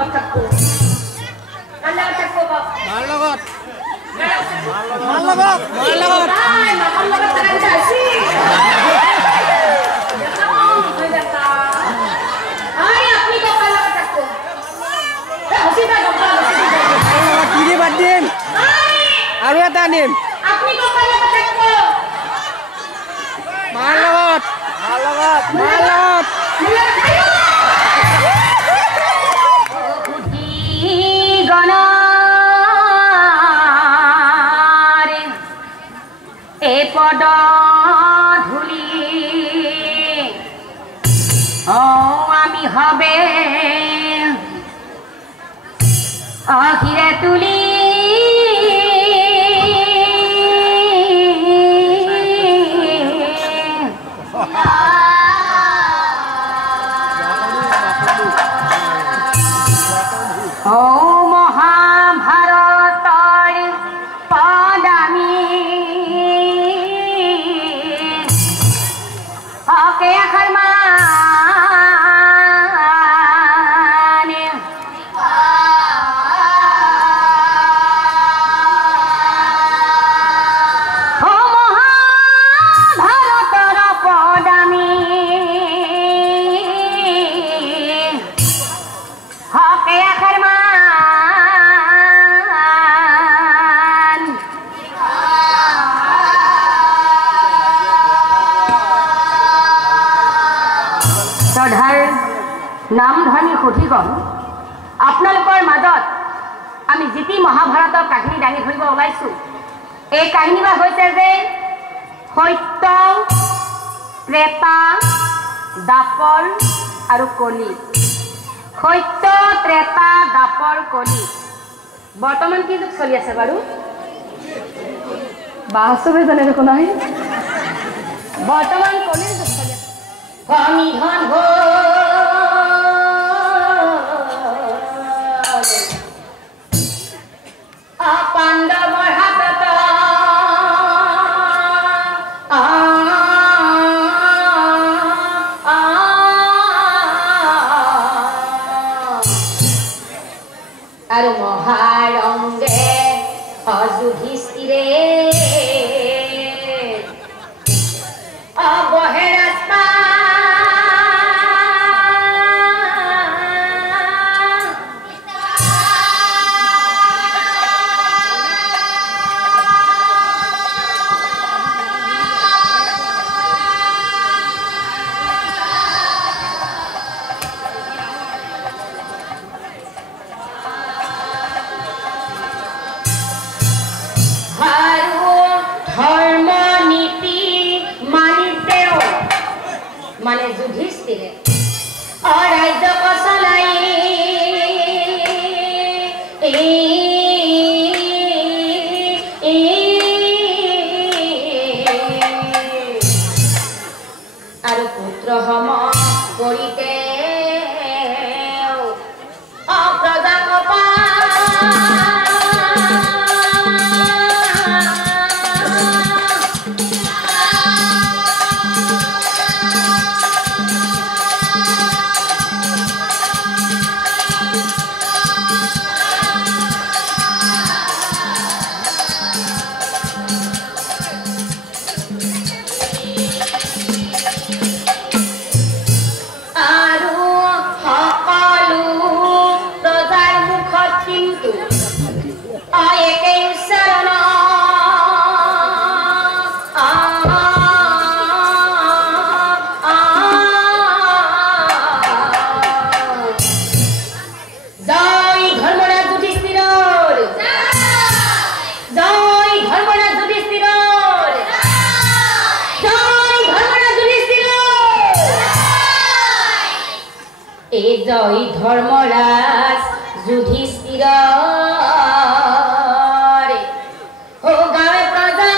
লগত থাকবো কাৰ লগত থাকবো মাৰ লগত মাৰ লগত নাই মাৰ লগত থাকা যাইছি দেখা হৈ যাতা আই আপনি কাৰ লগত থাকবো হসিতা গপ্পা তিৰি বাদ দিম আৰু এটা নিম আপনি কাৰ লগত থাকবো মাৰ লগত পদ ধুলি আমি হবে অহিরে তুলি মহাভারতর পদামি ওকে আখরমান ও মহাভারতর পদামি ওকে আখরমান নামধানী সুধিগণ আপোনালোকৰ মাজত আমি জিতি মহাভাৰতৰ কাহিনী দাঙি ধৰিব ওলাইছোঁ এই কাহিনীবা হৈছে যে সত্য ত্ৰেতা দাপৰ আৰু কলি সত্য ত্ৰেতা দাপৰ কলি বৰ্তমান কি যুগ চলি আছে বাৰু বাস্তৱে জানে দেখোন আহি বৰ্তমান কলিৰ যুগ চলি আছে ধন পাণ্ডৱৰ হাতত আৰু মহাৰংগে অযুধিষ্ঠিৰে অবহেৰাস্পা মানে যুধিষ্ঠিৰে অৰাজ্য কচলাই আৰু পুত্ৰ সম কৰিতে অপ্ৰজাক জয় ধৰ্মৰাজ যুধিষ্ঠিৰ ও গাঁৱে প্ৰজা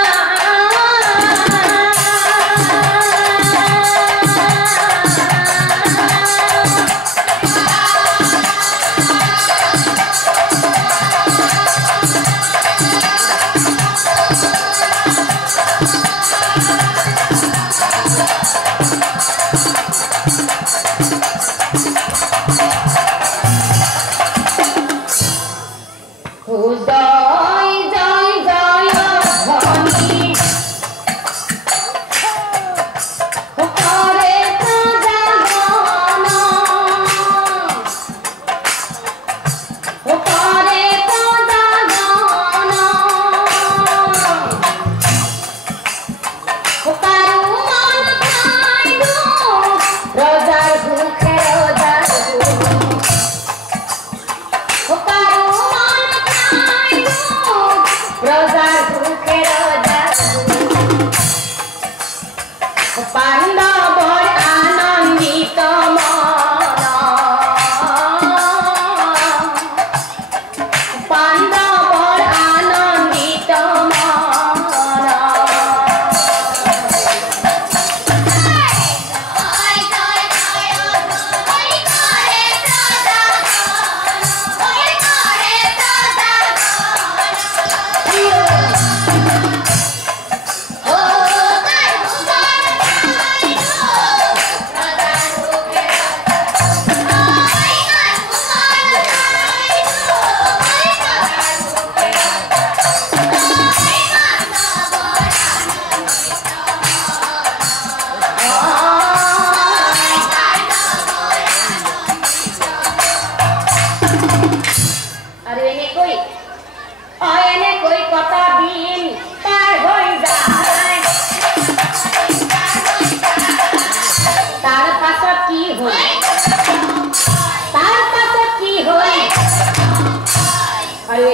আৰু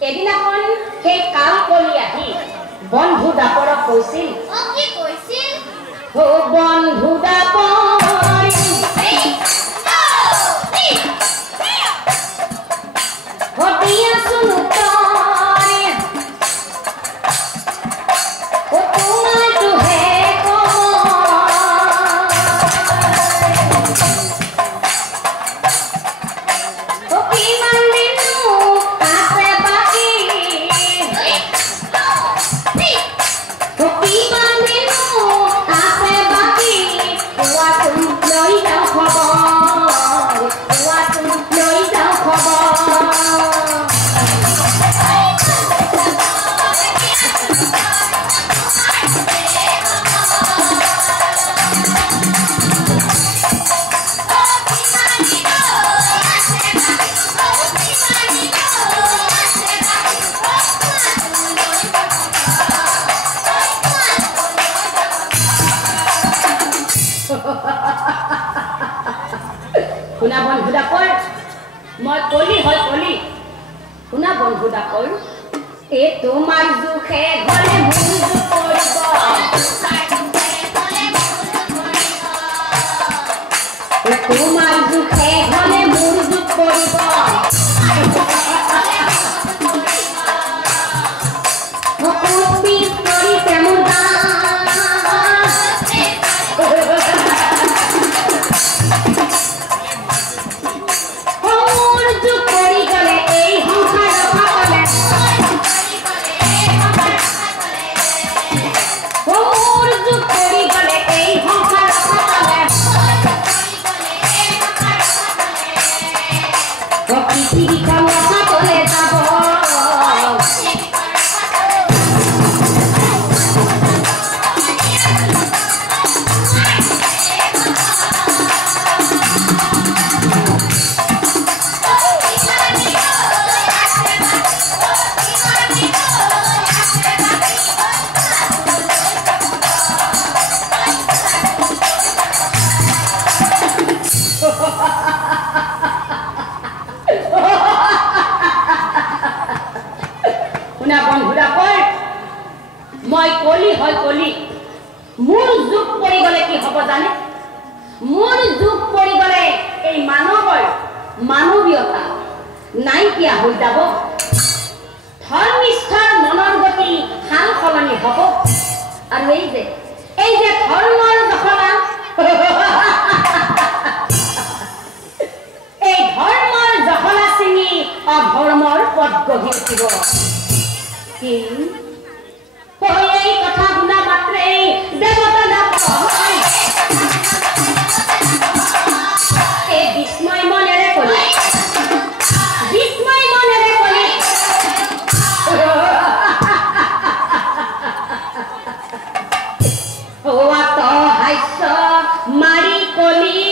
এদিনাখন সেই কাল কলি আহি বন্ধু দাপৰক কৈছিল কি কৈছিল ও বন্ধু দাপৰ হতিয়া শুনো তই ও তোমাৰ তুহে শুনা বন্ধু ডাকৰ মই কলি হয় কলি শুনা বন্ধু ডাকৰ এ তোমাৰ দুখে ঘৰে মোৰ দুখ পৰিব এ তোমাৰ দুখে ঘৰে মোৰ দুখ পৰিব মই কলি হয় কলি মোৰ যুগ পৰি গলে কি হ'ব জানে মোৰ যুগ পৰি গলে এই মানৱৰ মানৱীয়তা নাইকিয়া হৈ যাব ধৰ্মিষ্ঠৰ মনৰ গতি হাল সলনি হ'ব আৰু এই যে ধৰ্মৰ দখলা এই ধৰ্মৰ দখলা চিঙি অধৰ্মৰ পথ গঢ়ি উঠিব কি এই কথা শুনা মাত্ৰেই দেৱতা নাপায় এই বিস্ময় মনেৰে কলি হাস্য মাৰি কলি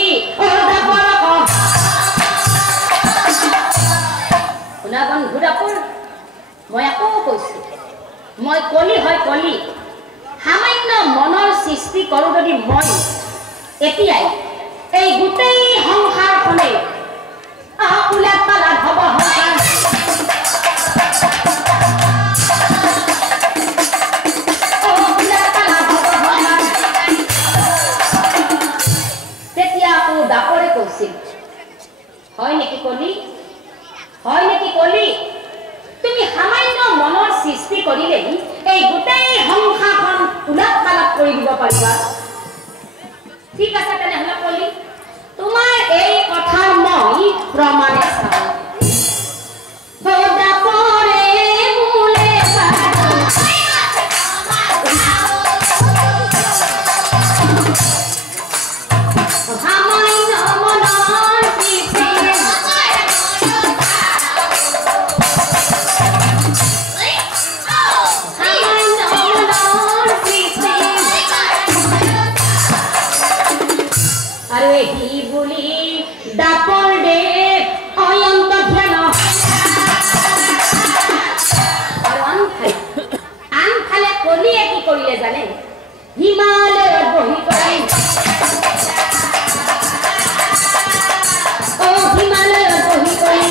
শুনা বন্ধু ডাকৰ মই আকৌ কৈছো মই কলি হয় কলি সামান্য মনৰ সৃষ্টি কৰো যদি মই এতিয়াই এই গোটেই সংসাৰখনে উলাট পালাট হ'ব সংসাৰ তেতিয়া আকৌ ডাকৰে কৈছিল হয় নেকি কলি তুমি সামান্য মনৰ সৃষ্টি কৰিলে এই গোটেই সংসাৰখন উলাট পালাট কৰি দিব পাৰিবা ঠিক আছে তেনেহ'লে কলি তোমাৰ এই কথা মই প্ৰমাণে চাওঁ জানে হিমালয়ত বহি কৰি হিমালয়ত বহি কৰি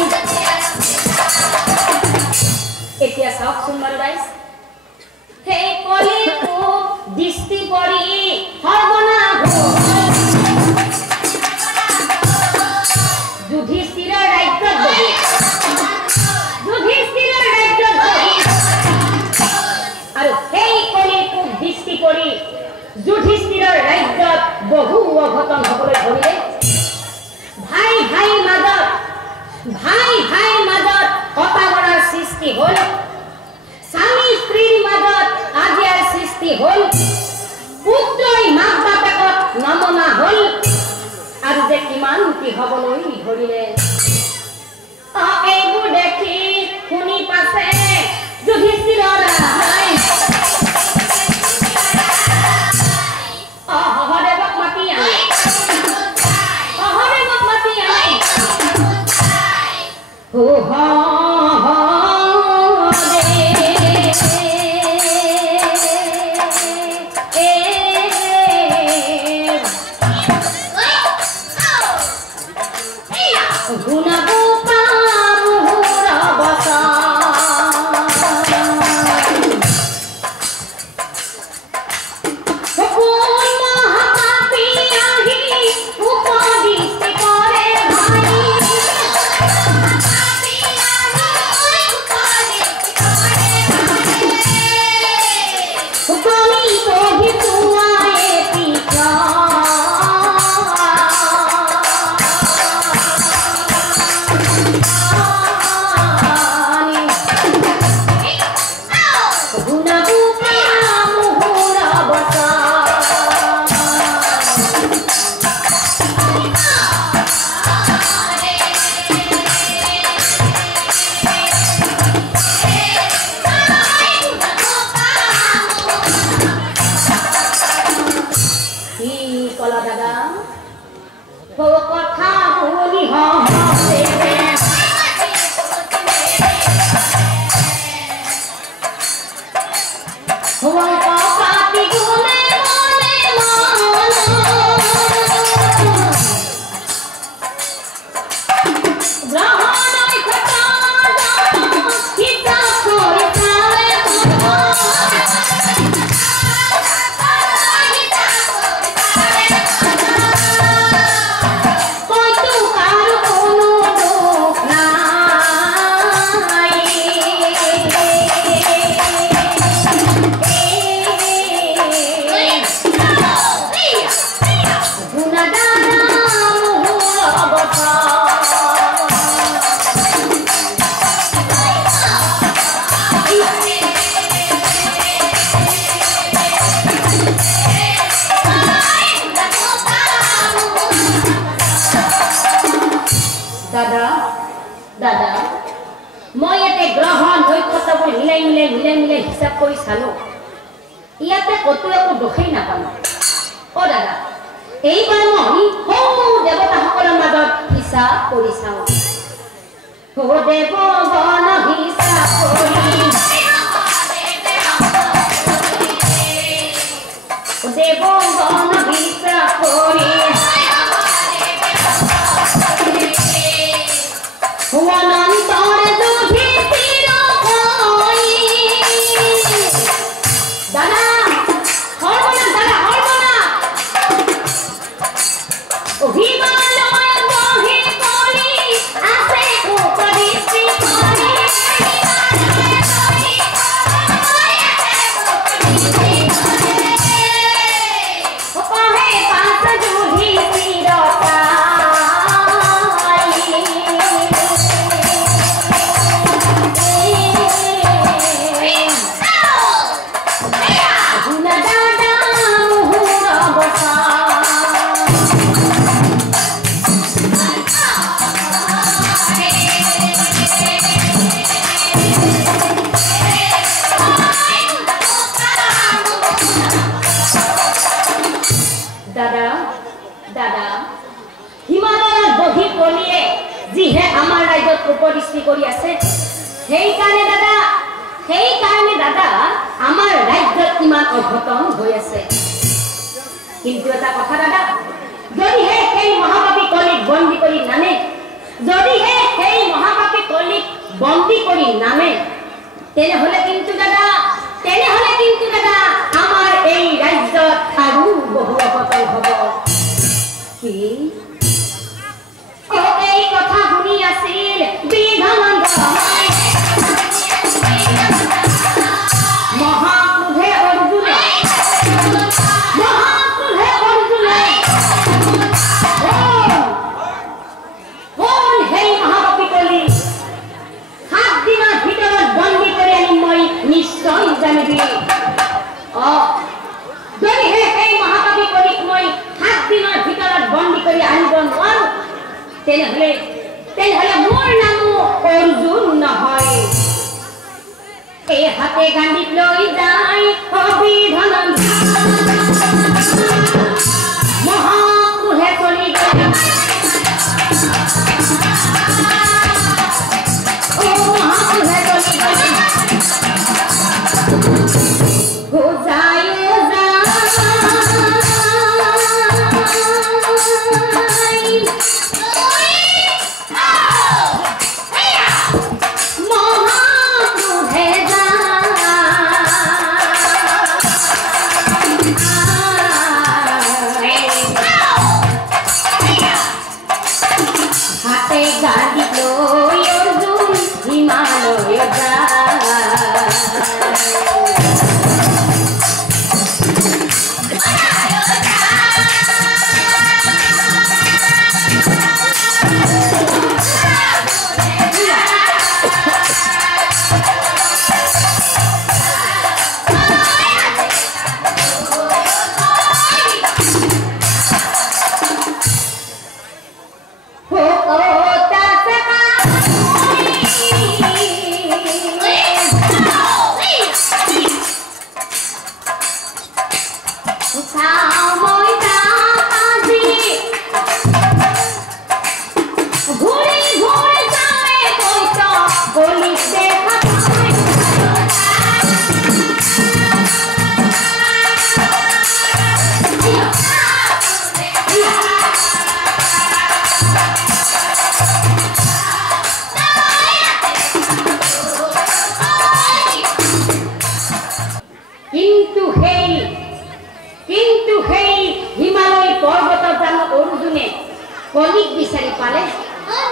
কলিক বিচাৰি পালে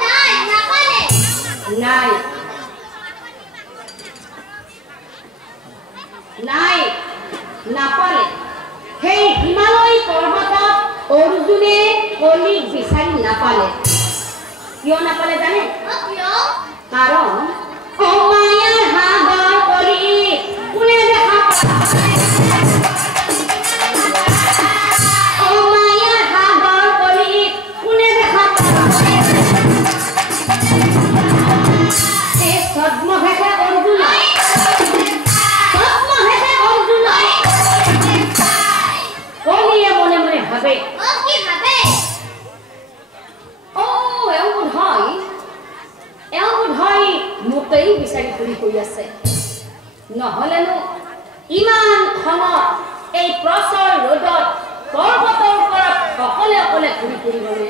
নাই নাপালে নাই নাই নাপালে সেই হিমালয় পৰ্বতত অৰ্জুনে কলিক বিচাৰি নাপালে কিয় নাপালে জানে কিয় কাৰণ অমায়াৰ সাগৰ কলিক কোনে দেখা অমায়াৰ সাগৰ কলিক কোনে দেখা এই ছদ্মভেষে অৰ্জুন কলিয়ে মনে মনে ভাবে কি ভাবে এওঁ বোধ হয় মোকেই বিচাৰি ফুৰি আছে নহলেনো ইমান খঙত এই প্ৰচৰ ৰ'দত পৰ্বতৰ ওপৰত অকলে অকলে ঘূৰি ফুৰিবনে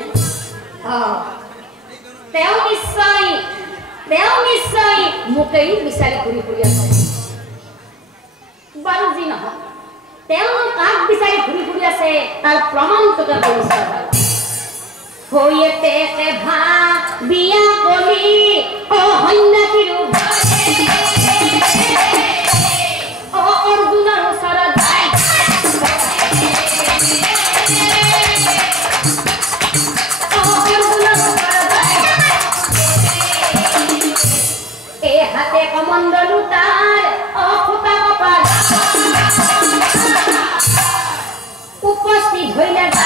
তেওঁ নিশ্চয় মোকেই বিচাৰি ফুৰি আছে বাৰু যি নহওক তেওঁ কাক বিচাৰি ঘূৰি আছে তাৰ প্ৰমাণটোকে কৰিছে হৈয়েতে ভা বিয়া কলি অ সন্ন্যাসীৰ অ অৰ্জুনৰ ওচৰত যায় এই হাতে কমণ্ডলু তাৰ অফুটা কপাল উপস্থিত হইলে যায়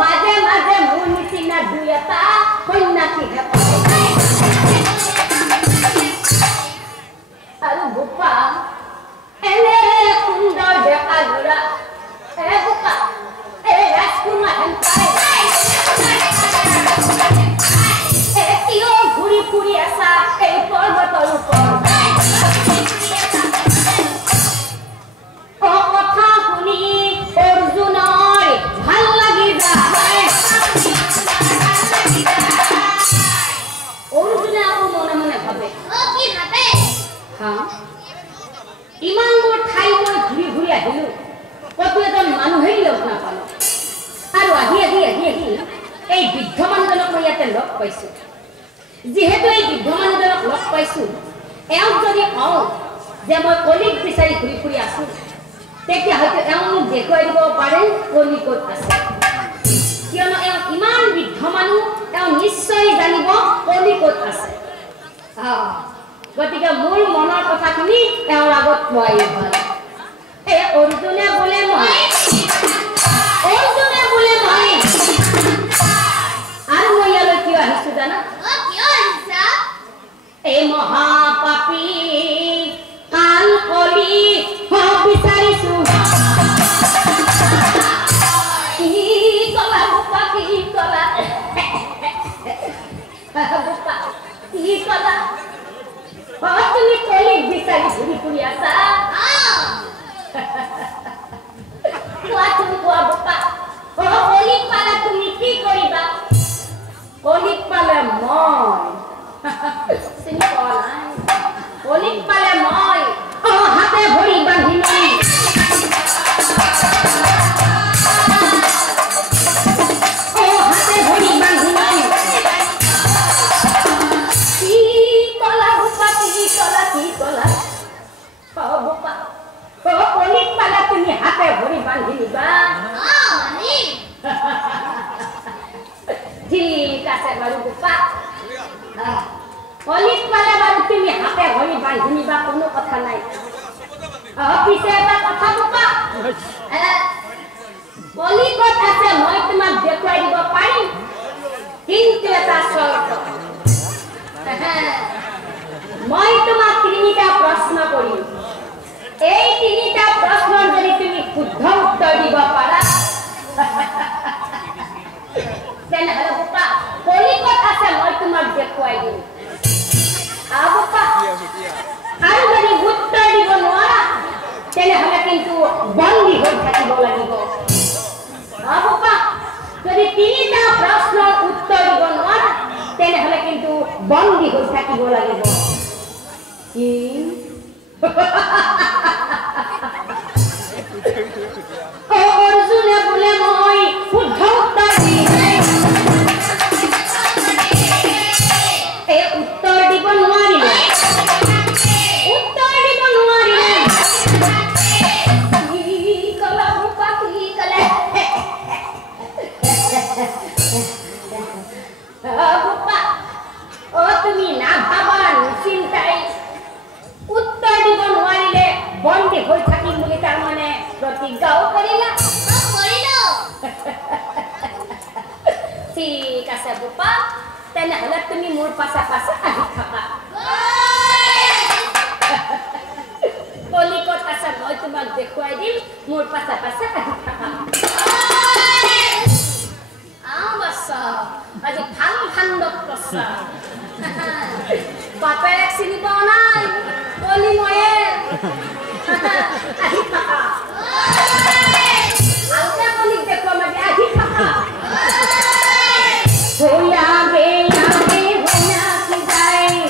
মাজে মাজে মোৰ নিচিনা দুই এটা সন্ন্যাসী আৰু বোপা এনে সুন্দৰ ডেকা ল'ৰা বোপা এই ৰাজকুমাৰ হেন পাই কিয় ঘূৰি ফুৰি আছা এই পৰ্বতৰ ওপৰত কথা শুনি অৰ্জুনৰ ভাল লাগি যায় অৰ্জুনে আকৌ মনে মনে ভাবে কি ভাবে ইমানবোৰ ঠাই মই ঘূৰি ঘূৰি আহিলো কতো এজন মানুহেই লগ নাপালো আৰু আহি এই বৃদ্ধ মানুহজনক মই ইয়াতে লগ পাইছো যিহেতু এই বৃদ্ধ মানুহজনক লগ পাইছো এওঁক যদি কওঁ যে মই কলিক বিচাৰি ঘূৰি ফুৰি আছো তেতিয়া হয়তো এওঁ মোক দেখুৱাই দিব পাৰে কলি ক'ত আছে কিয়নো এওঁ ইমান বৃদ্ধ মানুহ এওঁ নিশ্চয় জানিব কলি ক'ত আছে গতিকে মোৰ মনৰ কথাখিনি এওঁৰ আগত কোৱাই ভাল এই অৰ্জুনে বোলে মই আৰু মই ইয়ালৈ কিয় আহিছো জানা এই মহাপাপী কাল কলি বিচাৰিছো কি কলা বোপা কি কলা তুমি কলিক বিচাৰি ঘূৰি ফুৰি আছা কোৱাচোন কোৱা বোপা কলিক পালে তুমি কি কৰিবা কলিক পালে মই চিনি পোৱা নাই কলিক পালে মই হাতে ভৰি বান্ধি লৈ হাতে ভৰি বান্ধি লৈ কি কলা বোপা কি কলা বোপা কলিক পালে তুমি হাতে ভৰি বান্ধি নিবা ঠিক আছে বাৰু বোপা কলিক পালে বাৰু তুমি হাতে ভৰি বান্ধি নিবা কোনো কথা নাই পিছে এটা কথা বোপা কলিকত আছে মই তোমাক দেখুৱাই দিব পাৰিম কিন্তু এটা চৰ্ত মই তোমাক তিনিটা প্ৰশ্ন কৰিম এই তিনিটা প্ৰশ্নৰ যদি তুমি শুদ্ধ উত্তৰ দিব পাৰা দেখুৱাই দিম আবপা আৰু যদি উত্তৰ দিব নোৱাৰা তেনেহলে কিন্তু বন্দী হৈ থাকিব লাগিব আবপা যদি তিনিটা প্ৰশ্নৰ উত্তৰ দিব নোৱাৰা তেনেহলে কিন্তু বন্দী হৈ থাকিব লাগিব কি অৰ্জুনে বোলে মই শুদ্ধ উত্তৰ দিছে এই উত্তৰ দিব নোৱাৰিলে কি কলা ৰূপা কি কলে ৰূপা অ তুমি নাভাবা নিশ্চিন্তাই উত্তৰ দিব নোৱাৰিলে বন্দী হৈ থাকিম বুলি তাৰমানে প্ৰতিজ্ঞাও কৰিলা ঠিক আছে বোপা তেনেহলে তুমি মোৰ পাছা পাছা আহি থাকা কলিকত আছে মই তোমাক দেখুৱাই দিম মোৰ পাছা পাছা আহি থাকা বাচ্চা আজি ভাল ভাণ্ডত পছা বাপেক চিনি পোৱা নাই কলি ময়ে আহি থাকা আলকা কলিক দেখুৱা মানে আহি থাকা होया गया के होया की जाए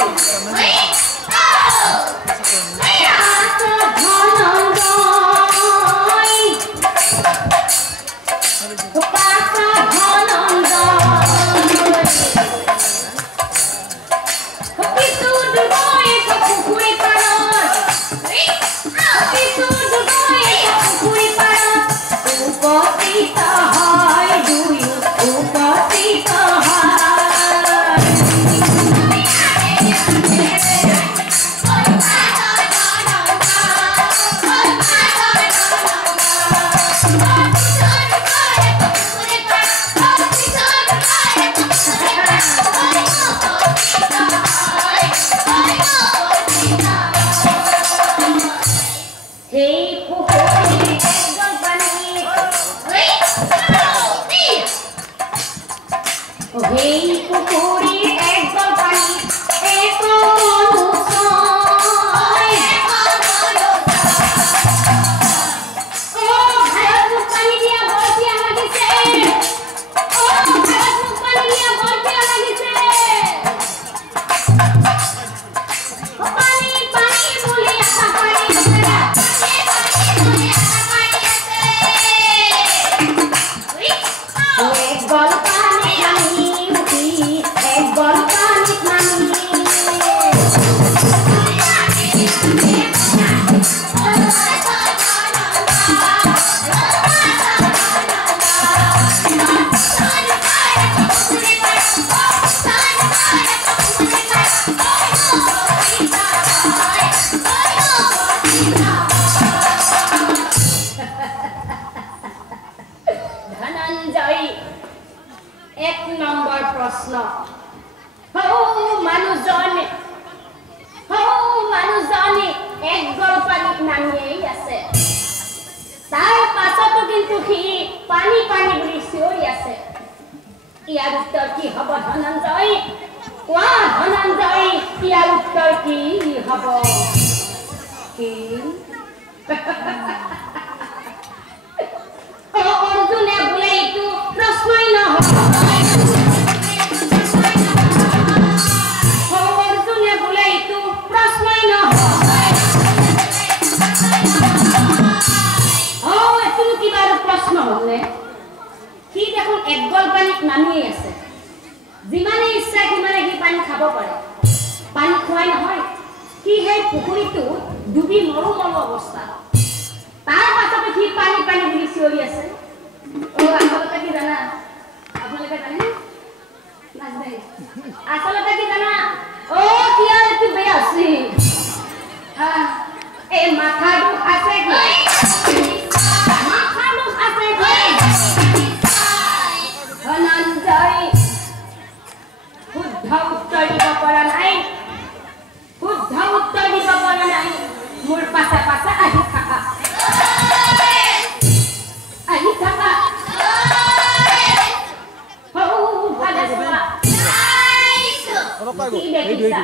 দেখিছা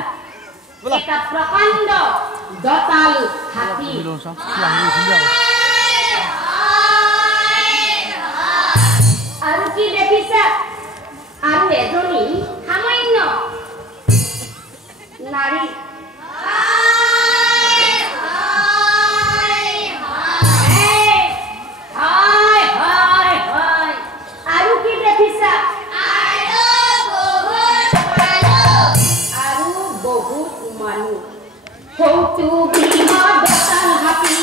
এটা প্ৰকাণ্ড দতাল হাতী আৰু কি দেখিছা আৰু এজনী সামান্য নাৰী আৰু কি দেখিছা আৰু বহুত মানুহ সৌটো বৃহৎ দতাল হাতী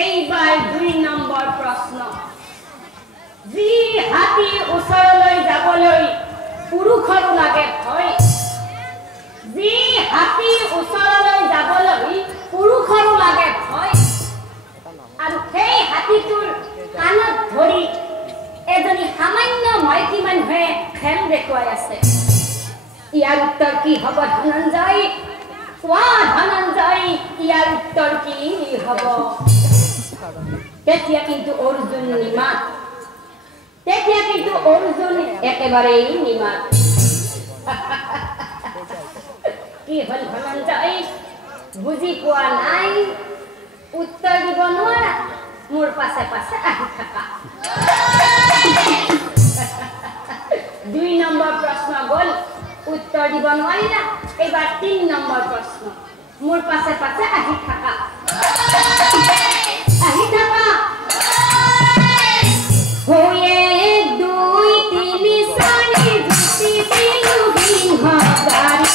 এইবাৰ ২ নম্বৰ প্ৰশ্ন যি হাতী ওচৰলৈ যাবলৈ পুৰুষৰ লাগে ভয় যি হাতী ওচৰলৈ যাবলৈ পুৰুষৰ লাগে ভয় আৰু সেই হাতীটোৰ কাণত ধৰি এজনী সামান্য মাইকী মানুহে খেল দেখুৱাই আছে ইয়াৰ উত্তৰ কি হ'ব ধনঞ্জয় ধনঞ্জয় ইয়াৰ উত্তৰ কি হ'ব তেতিয়া কিন্তু অৰ্জুন নিমাত তেতিয়া কিন্তু অৰ্জুন একেবাৰেই নিমাত কি হ'ল ধনঞ্জয় বুজি পোৱা নাই উত্তৰ দিব নোৱাৰা মোৰ পাছে পাছে আহি থাকা ২ নম্বৰ প্ৰশ্ন গ'ল উত্তৰ দিব নোৱাৰিলা এইবাৰ ৩ নম্বৰ প্ৰশ্ন মোৰ পাছে পাছে আহি থাকা আহি থাকা হয়ে ২ ৩ ৪ জুতি দিলু সিংহ গাড়ী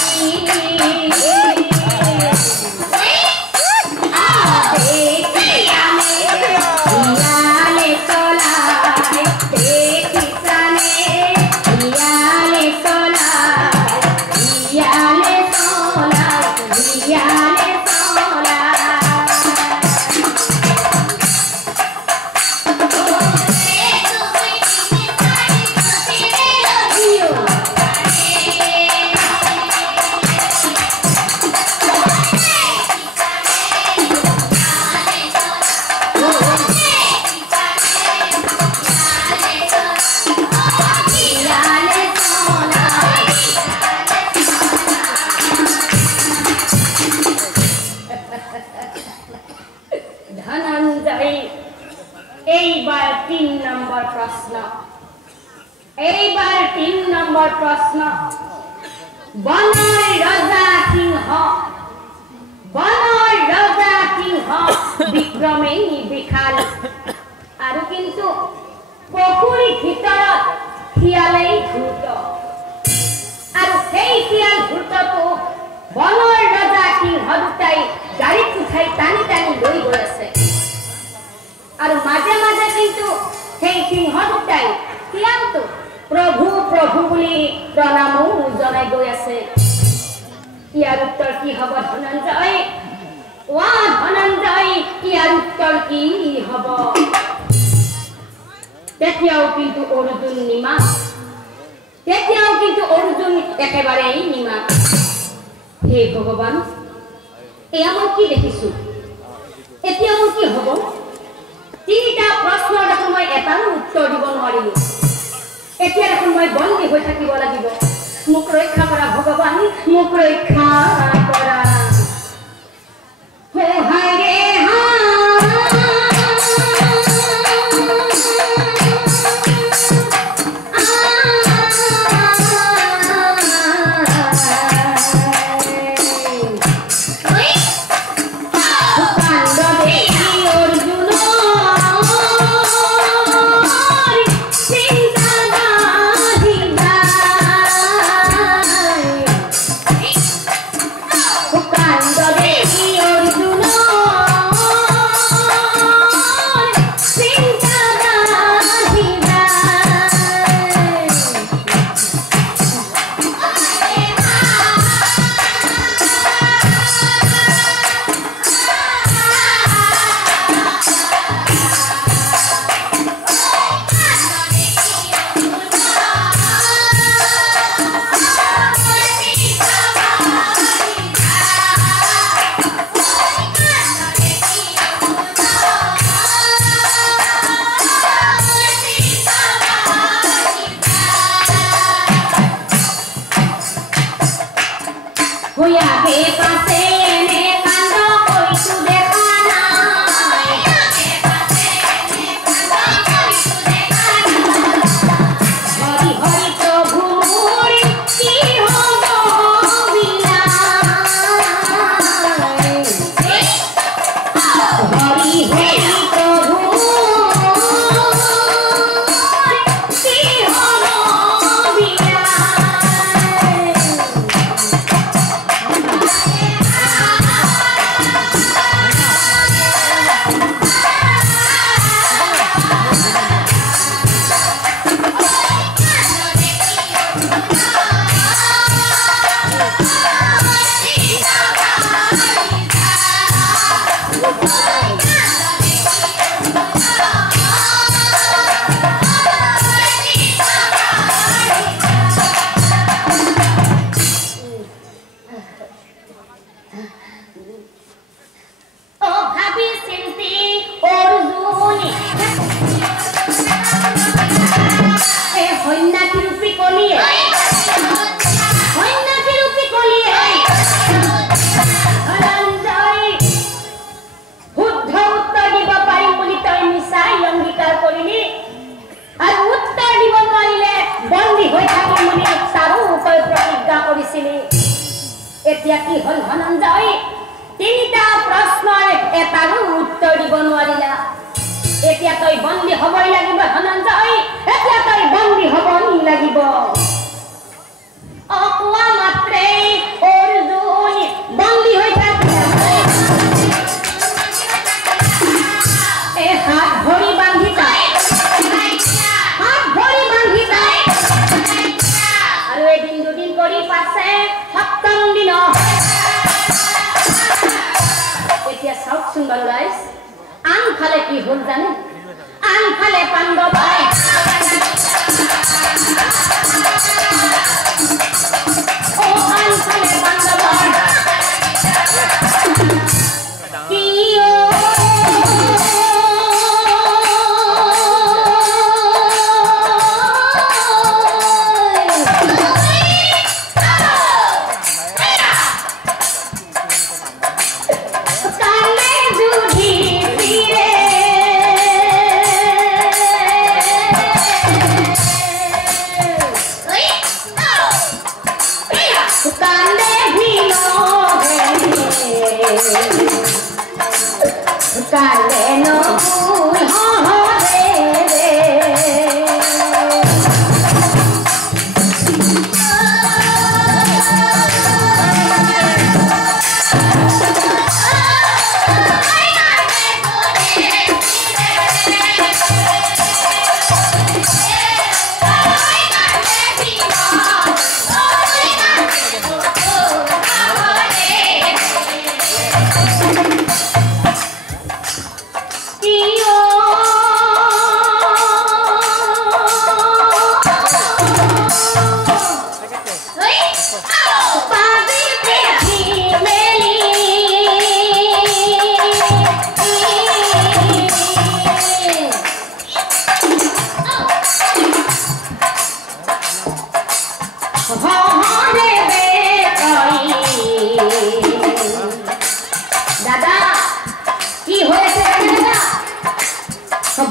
এইবাৰ ৩ নম্বৰ প্ৰশ্ন বনৰ ৰজা সিংহ বিক্ৰমে বিশাল আৰু কিন্তু পুখুৰীৰ ভিতৰত শিয়ালেই ধূৰ্ত আৰু সেই শিয়াল ধূৰ্তটো বনৰ ৰজা সিংহ দুটাই গাড়ীত উঠাই টানি টানি লৈ গৈ আছে আৰু মাজে মাজে কিন্তু সেই সিংহ দুটাই শিয়ালটো প্ৰভু প্ৰভু বুলি প্ৰণামো জনাই গৈ আছে ইয়াৰ উত্তৰ কি হ'ব ধনঞ্জয় ধনঞ্জয় ইয়াৰ উত্তৰ কি হ'ব তেতিয়াও কিন্তু অৰ্জুন নিমাত একেবাৰেই নিমাত হে ভগৱান এয়া মই কি দেখিছো এতিয়া মোৰ কি হ'ব ৩টা প্ৰশ্নৰ দেখোন মই এটাৰো উত্তৰ দিব নোৱাৰিলো এতিয়া দেখোন মই বন্দী হৈ থাকিব লাগিব মোক ৰক্ষা কৰা ভগৱান মোক ৰক্ষা কৰা হৰে অৰ্জুন আগে পাছে এনে কাণ্ড কৰিছো দেখা নাই হৰি হৰি প্ৰভু মোৰ কি হ'ব বিলাই হৰি হৰি প্ৰভু কি হ'ব বিলাই ভাবি চিন্তি অৰ্জুনী এই সন্ন্যাসী ৰূপী কলিয়ে ধনঞ্জয় শুদ্ধ উত্তৰ দিব পাৰিম বুলি তই মিছাই অংগীকাৰ কৰিলি আৰু উত্তৰ দিব নোৱাৰিলে বন্দী হৈ থাকিম বুলি তাৰো উপায় প্ৰতিজ্ঞা কৰিছিলি এতিয়া কি হ'ল ধনঞ্জয় তিনিটা প্ৰশ্নৰ এটাৰো উত্তৰ দিব নোৱাৰিলা এতিয়া তই বন্দী হ'বই লাগিব ধনঞ্জয় এতিয়া তই বন্দী হ'বই লাগিব অকোৱা মাত্ৰে অৰ্জুন বন্দী হৈ থাকিলে এই হাত ভৰি বান্ধি তাই আৰু এদিন দুদিন কৰি পাছে সপ্তম দিন এতিয়া চাওকচোন বাৰু ৰাইজ আনফালে কি হ'ল জানে আনফালে পাণ্ডৱই আনফালে পাণ্ডৱৰ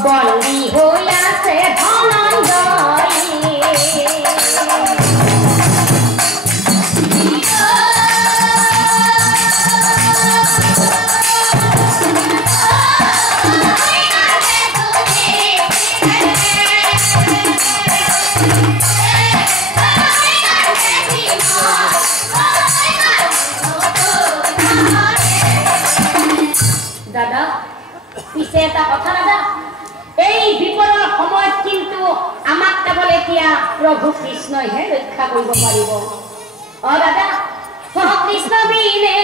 বন্দী হৈ আছে ধনঞ্জয় দাদা পিছে এটা কথা দাদা এই বিপদৰ সময়ত কিন্তু আমাক কেৱল এতিয়া প্ৰভু কৃষ্ণইহে ৰক্ষা কৰিব পাৰিব দাদা কৃষ্ণ বিনে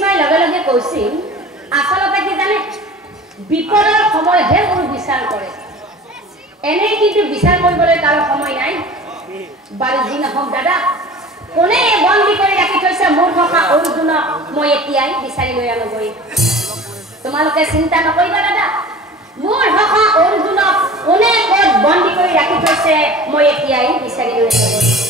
শ্ৰীকৃষ্ণই লগে লগে কৈছিল আচলতে কি জানে বিপদৰ সময়হে মোৰ বিচাৰ কৰে এনেই কিন্তু বিচাৰ কৰিবলৈ তাৰ সময় নাই বাৰু যি নহওক দাদা কোনে বন্দী কৰি ৰাখি থৈছে মোৰ থকা অৰ্জুনক মই এতিয়াই বিচাৰি লৈ আনোগৈ তোমালোকে চিন্তা নকৰিবা দাদা মোৰ থকা অৰ্জুনক কোনে ক'ত বন্দী কৰি ৰাখি থৈছে মই এতিয়াই বিচাৰি লৈ আনোগৈ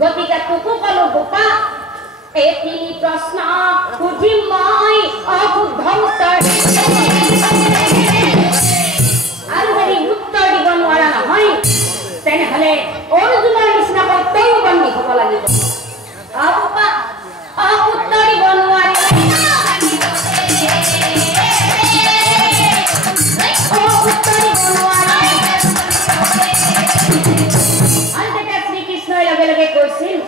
গতিকে তোকো কলো বোপা এটি প্ৰশ্ন সুধিম মই অশুদ্ধ উত্তৰ আৰু যদি উত্তৰ দিব নোৱাৰা নহয় তেনেহলে অৰ্জুনৰ নিচিনাকৈ তয়ো বন্দী হ'ব লাগিব বোপা উত্তৰ দিব নোৱাৰিলে কৈছিল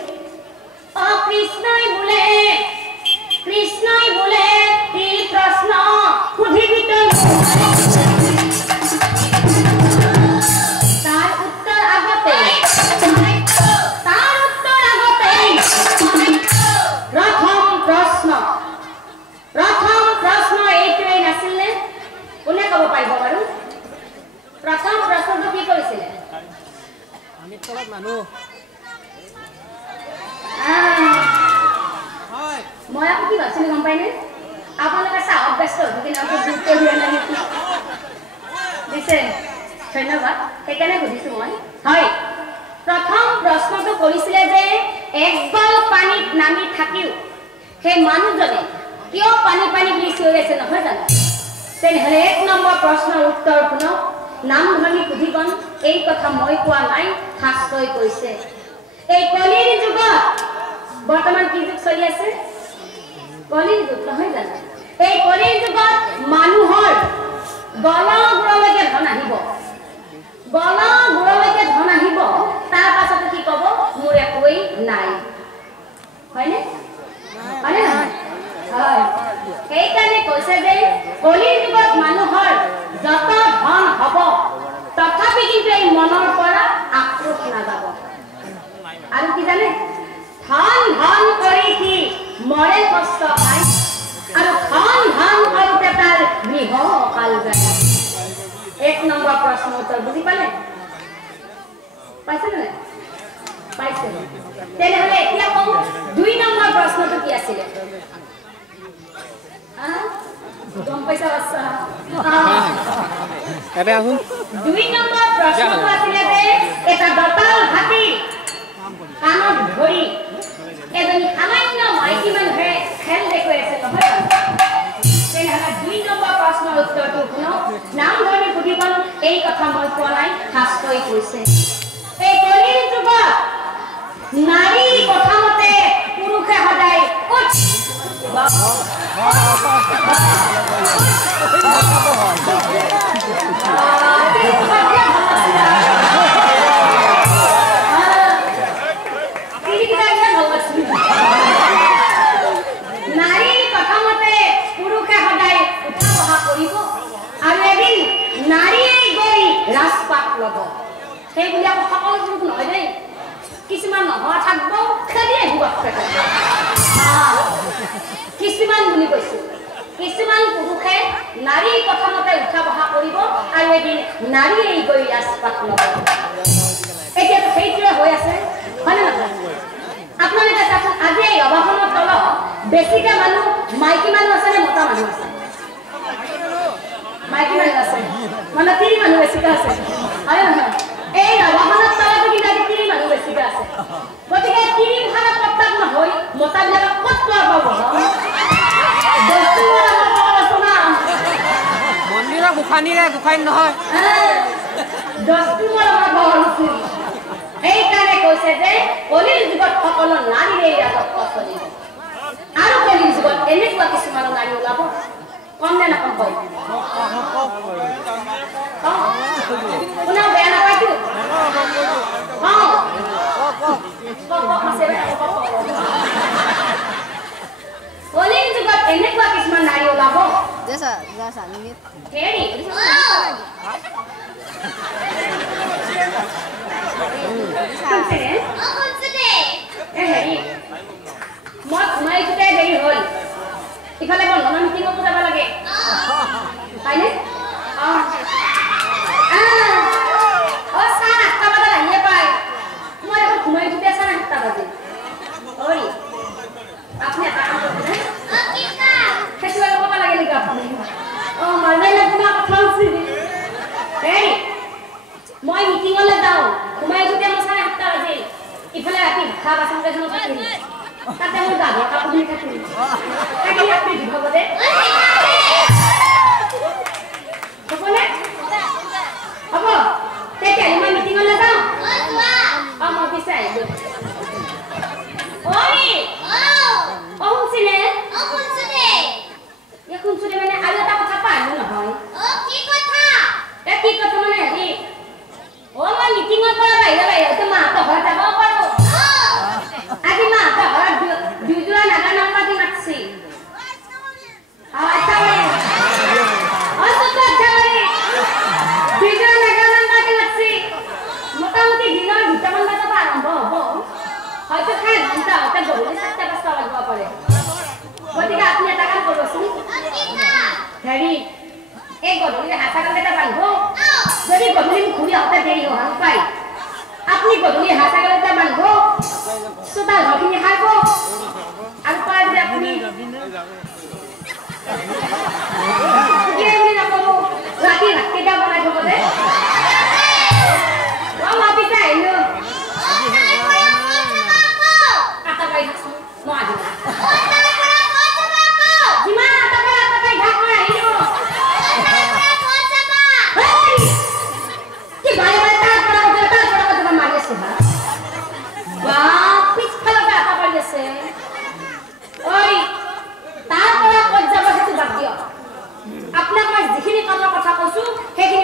কৃষ্ণই বোলে কি প্ৰশ্ন সুধিবি তই তাৰ উত্তৰ আগতে প্ৰথম প্ৰশ্ন এইটোৱেই নাছিলে কোনে ক'ব পাৰিব বাৰু প্ৰথম প্ৰশ্নটো কি কৰিছিলে মানুহ মই আকৌ কি ভাবছিলো গম পাইনে আপোনালোকে চাহত ব্যস্ত কিন্তু আকৌ গুৰুত্ব দিয়া নাই নেকি দিছে ধন্যবাদ সেইকাৰণে সুধিছো মই হয় প্ৰথম প্ৰশ্নটো কৰিছিলে যে একবাল পানীত নামি থাকিও সেই মানুহজনে কিয় পানী পানী বুলি চিঞৰি আছে নহয় জানো তেনেহ'লে এক নম্বৰ প্ৰশ্নৰ উত্তৰ শুনক নাম ধৰি সুধিবন এই কথা মই কোৱা নাই শাস্ত্ৰই কৈছে এই কলিৰ যুগত বৰ্তমান কি যুগ চলি আছে কলিৰ যুগ নহয় জানো এই কলিৰ যুগত মানুহৰ গলগুৰলৈকে ধন আহিব গলগুৰলৈকে ধন আহিব তাৰ পাছতে কি ক'ব মোৰ একোৱেই নাই হয়নে হয়নে নহয় হয় সেইকাৰণে কৈছে যে কলিৰ যুগত মানুহৰ যত ধন হ'ব তথাপি কিন্তু এই মনৰ পৰা আক্ৰোশ নাযাব আৰু কি জানে ধন ধন কৰি কি মৰে কষ্ট পায় আৰু ধন ধন কৰোঁতে তাৰ গৃহ অকাল যায় 1 নম্বৰ প্ৰশ্ন উত্তৰ বুজি পালে পাইছে নে পাইছে তেনেহলে এতিয়া কওঁ 2 নম্বৰ প্ৰশ্নটো কি আছিলে গম পাইছা আছা এবে আহো 2 নম্বৰ প্ৰশ্নটো আছিলে যে এটা দতাল হাতী কাণত ধৰি এজনী সামান্য মাইকী মানুহে খেল দেখুৱাই আছে নহয় তেনেহলে 2 নম্বৰ প্ৰশ্নৰ উত্তৰটো শুনক নাম ধৰি সুধিব এই কথা মই কোৱা নাই শাস্ত্ৰই কৈছে এই কলিৰ যুগত নাৰী কথামতে পুৰুষে সদায় উঠ নাৰীৰ কথামতে পুৰুষে সদায় উঠা বহা কৰিব আৰু এদিন নাৰীয়ে গৈ ৰাজপাট ল'ব সেইবুলি আকৌ সকলো পুৰুষ নহয় দেই কিছুমান নোহোৱা থাকিব খেদি আহিব কিছুমান বুলি কৈছো কিছুমান পুৰুষে নাৰীৰ কথামতে উঠা বহা কৰিব আৰু এদিন নাৰীয়ে গৈ ৰাজপাট ল'ব এতিয়াতো সেইটোৱে হৈ আছে হয়নে নহয় আপোনালোকে চাওকচোন আজি এই অভাখনৰ তলত বেছিকে মানুহ মাইকী মানুহ আছে নে মতা মানুহ আছে মাইকী মানুহ আছে মানে তিনি মানুহ বেছিকে আছে হয় নহয় এই অভাখনৰ তলতো কিন্তু আজি তিনি মানুহ বেছিকে আছে গতিকে তিনি ভাড়া প্ৰত্যাগ নহয় মতাবিলাকক ক'ত পোৱা পাব মন্দিৰৰ গোসাঁনীৰে গোসাঁনী নহয় সেইকাৰণে কৈছে যে কলিৰ যুগত সকলো নাৰীৰে ৰাজত্ব চলিব আৰু কলিৰ যুগত এনেকুৱা কিছুমান নাৰী ওলাব কম নে নকম কয় কোনেও বেয়া নাপায়তো কলিৰ যুগত এনেকুৱা কিছুমান নাৰী ওলাব হেৰি মই সোমাইছোতে দেৰি হ'ল ইফালে বন্ধনৰ মিটিঙতো যাব লাগে হয়নে চাৰে 8টা বজাত আহিয়ে পায় মই এখন সোমাইছোতে চাৰে 8টা বাজে ঐ আপুনি এটা কাম কৰিছে সেইটো আৰু ক'ব লাগে নেকি আপুনি মাৰিলে আপোনাৰ কথা হৈছে হেৰি মই মিটিঙলৈ যাওঁ সোমাইছোতে মই চাৰে 8টা বাজে ইফালে ৰাতি ভাষা বাচন কেইখনত থাকিম তাতে মোৰ গাভৰ কাপোৰ থাকিম তাকে আপুনি দিব দে হ'বনে হ'ব তেতিয়াহ'লে মই মিটিঙলৈ যাওঁ মই পিছে আহিলোঁ শুনছিলে শুনছিলে মানে আৰু এটা কথা পাহৰিলো নহয় কি কথা মানে হেৰি মই মিটিঙৰ পৰা বাহিৰতে মাহঁতৰ ঘৰত যাব পাৰোঁ আজি মাহঁতৰ ঘৰত দুযোৰা নাগা নাম্বা দি মাতিছি দুযোৰা নাগা নাম্বা দি মাতিছি মোটামুটি দিনৰ 2টামান বজাৰ পৰা আৰম্ভ হ'ব হয়তো 6 ঘণ্টা হতে গধূলি 4টা-5টা বাজিব পাৰে গতিকে আপুনি এটা কাম কৰিবচোন হেৰি এই গধূলি হাঁচাকাল এটা বান্ধিব যদি গধূলি ঘূৰি আহোঁতে দেৰি হোৱা পায় আপুনি গধূলি হাঁচাকাল এটা বান্ধিব চোতাল ঘৰখিনি খাব আৰু পায় যে আপুনি ৰাতি ভাতকেইটা বনাই থব দে মই পিছে আহিলোঁ আটা পাই থাকোঁ মই আহিলোঁ যিমান আটা পাই থাক মই আহিলোঁ কি বাৰে বাৰে তাৰ পৰা মাৰি আছে পিছফালতে আটা পাই আছে ঐ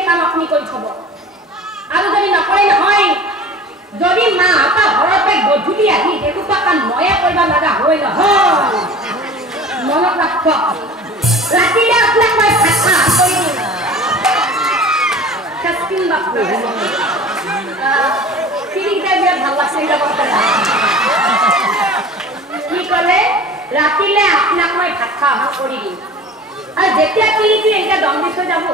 কাম আপুনি কৰি থব আৰু যদি নকৰে নহয় যদি মা আপা ঘৰতে গধূলি আহি এসোপা কাম ময়ে কৰিব লগা হৈ নহয় মনত ৰাখক ৰাতিলে আপোনাক মই ভাষা কৰি দিম কাস্টিং বাপু তিনিটা বিৰাট ভাল লাগছে কি ক'লে ৰাতিলে আপোনাক মই ভাষা কৰি দিম আৰু যেতিয়া তিৰিটো এনেকে দম দি থৈ যাব